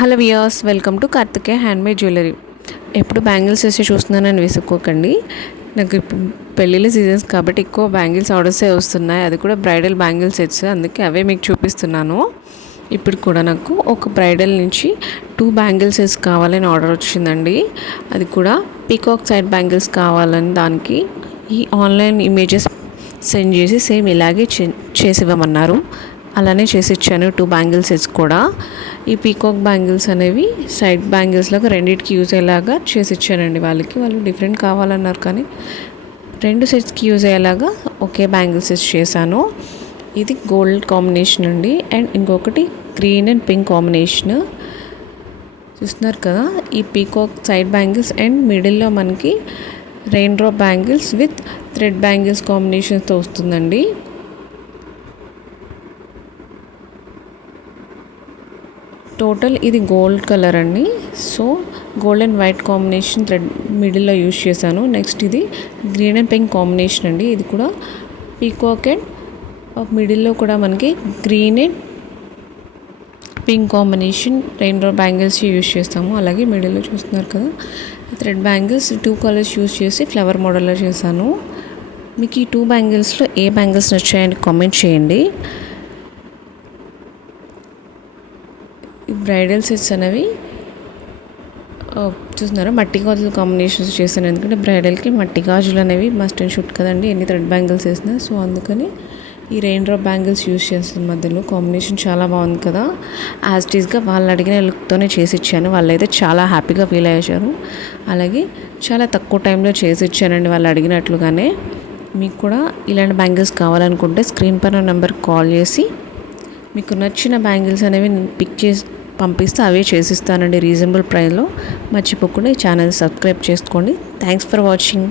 Hello viewers, welcome to Karthikeya handmade jewellery. ఎప్పుడు bangles వేసి చూస్తున్నానని విసుక్కోకండి. నాకు ఇప్పుడు పెళ్ళిళ్ళ సీజన్స్ కాబట్టి ఎక్కువ బ్యాంగిల్స్ ఆర్డర్సే వస్తున్నాయి. అది కూడా బ్రైడల్ బ్యాంగిల్స్ సెట్స్, అందుకే అవే మీకు చూపిస్తున్నాను. ఇప్పుడు కూడా నాకు ఒక బ్రైడల్ నుంచి 2 బ్యాంగిల్స్ సెట్స్ కావాలని ఆర్డర్ వచ్చిందండి. అది కూడా పీకాక్ సైడ్ బ్యాంగిల్స్ కావాలని దానికి ఈ ఆన్లైన్ ఇమేజెస్ సెండ్ చేసి సేమ్ ఇలాగే చేసివ్వమన్నారు. అలానే చేసి ఇచ్చాను 2 బ్యాంగిల్స్ సెట్స్ కూడా. ఈ పీకాక్ బ్యాంగిల్స్ అనేవి సైడ్ బ్యాంగిల్స్లాగా రెండింటికి యూజ్ అయ్యేలాగా చేసి ఇచ్చానండి. వాళ్ళు డిఫరెంట్ కావాలన్నారు, కానీ 2 సెట్స్కి యూజ్ అయ్యేలాగా ఒకే బ్యాంగిల్స్ సెట్స్ చేశాను. ఇది గోల్డ్ కాంబినేషన్ అండి, అండ్ ఇంకొకటి గ్రీన్ అండ్ పింక్ కాంబినేషన్ చూస్తున్నారు కదా. ఈ పీకాక్ సైడ్ బ్యాంగిల్స్ అండ్ మిడిల్లో మనకి rain drop bangles with thread bangles కాంబినేషన్స్తో వస్తుందండి. టోటల్ ఇది గోల్డ్ కలర్ అండి. So gold and white combination thread మిడిల్లో యూజ్ చేశాను. నెక్స్ట్ ఇది గ్రీన్ అండ్ పింక్ కాంబినేషన్ అండి. ఇది కూడా పీకాక్ అండ్ మిడిల్లో కూడా మనకి green and pink combination rain drop bangles use చేస్తాము. అలాగే మిడిల్లో చూస్తున్నారు కదా, థ్రెడ్ బ్యాంగిల్స్ 2 కలర్స్ యూజ్ చేసి ఫ్లవర్ మోడల్లో చేశాను. మీకు ఈ 2 బ్యాంగిల్స్లో ఏ బ్యాంగిల్స్ నచ్చాయని కామెంట్ చేయండి. ఈ బ్రైడల్ సెట్స్ అనేవి చూస్తున్నారా, మట్టి గాజులు కాంబినేషన్స్ చేశాను. ఎందుకంటే బ్రైడల్కి మట్టి గాజులు అనేవి మస్ట్ అండ్ షుడ్ కదండి, ఎన్ని థ్రెడ్ బ్యాంగిల్స్ వేసినా. సో అందుకని ఈ రెయిన్ డ్రాప్ బ్యాంగిల్స్ యూజ్ చేస్తాను. మధ్యలో కాంబినేషన్ చాలా బాగుంది కదా. యాజ్ ఇట్ ఈస్గా వాళ్ళు అడిగిన లుక్తోనే చేసి ఇచ్చాను. వాళ్ళైతే చాలా హ్యాపీగా ఫీల్ అయ్యారు. అలాగే చాలా తక్కువ టైంలో చేసి ఇచ్చానండి వాళ్ళు అడిగినట్లుగానే. మీకు కూడా ఇలాంటి బ్యాంగిల్స్ కావాలనుకుంటే స్క్రీన్ పైన నెంబర్కి కాల్ చేసి మీకు నచ్చిన బ్యాంగిల్స్ అనేవి పిక్ చేసి పంపిస్తే అవే చేసిస్తానండి రీజనబుల్ ప్రైస్లో. మర్చిపోకుండా ఈ ఛానల్ సబ్స్క్రైబ్ చేసుకోండి. Thanks for watching.